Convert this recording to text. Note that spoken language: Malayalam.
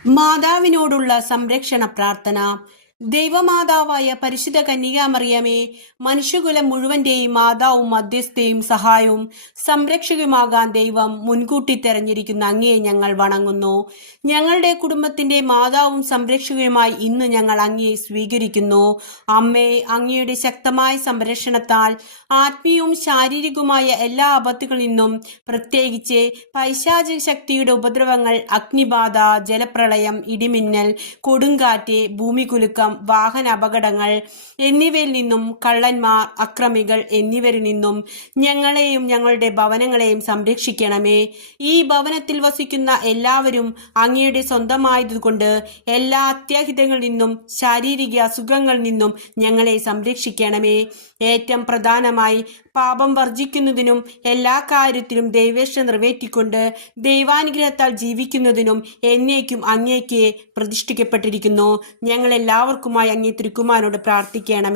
മാതാവിനോടുള്ള സംരക്ഷണ പ്രാർത്ഥന. ദൈവമാതാവായ പരിശുദ്ധ കന്യകാമറിയമേ, മനുഷ്യകുലം മുഴുവന്റെയും മാതാവും മധ്യസ്ഥയും സഹായവും സംരക്ഷകയുമാകാൻ ദൈവം മുൻകൂട്ടി തെരഞ്ഞിരിക്കുന്ന അങ്ങയെ ഞങ്ങൾ വണങ്ങുന്നു. ഞങ്ങളുടെ കുടുംബത്തിന്റെ മാതാവും സംരക്ഷകയുമായി ഇന്ന് ഞങ്ങൾ അങ്ങയെ സ്വീകരിക്കുന്നു. അമ്മേ, അങ്ങയുടെ ശക്തമായ സംരക്ഷണത്താൽ ആത്മീയവും ശാരീരികവുമായ എല്ലാ ആപത്തുകളിൽ നിന്നും, പ്രത്യേകിച്ച് പൈശാചിക ശക്തിയുടെ ഉപദ്രവങ്ങൾ, അഗ്നിബാധ, ജലപ്രളയം, ഇടിമിന്നൽ, കൊടുങ്കാറ്റ്, ഭൂമികുലുക്കം, വാഹന അപകടങ്ങൾ എന്നിവയിൽ നിന്നും, കള്ളന്മാർ, അക്രമികൾ എന്നിവരിൽ നിന്നും ഞങ്ങളെയും ഞങ്ങളുടെ ഭവനങ്ങളെയും സംരക്ഷിക്കണമേ. ഈ ഭവനത്തിൽ വസിക്കുന്ന എല്ലാവരും അങ്ങയുടെ സ്വന്തമായതുകൊണ്ട് എല്ലാ അത്യാഹിതങ്ങളിൽ നിന്നും ശാരീരിക അസുഖങ്ങളിൽ നിന്നും ഞങ്ങളെ സംരക്ഷിക്കണമേ. ഏറ്റവും പ്രധാനമായി പാപം വർജിക്കുന്നതിനും എല്ലാ കാര്യത്തിലും ദൈവേഷ്ട നിറവേറ്റിക്കൊണ്ട് ദൈവാനുഗ്രഹത്താൽ ജീവിക്കുന്നതിനും എന്നേക്കും അങ്ങേക്ക് പ്രതിഷ്ഠിക്കപ്പെട്ടിരിക്കുന്നു. ഞങ്ങൾ എല്ലാവർക്കുമായി അങ്ങേ തിരുക്കുമാരനോട് പ്രാർത്ഥിക്കണമേ.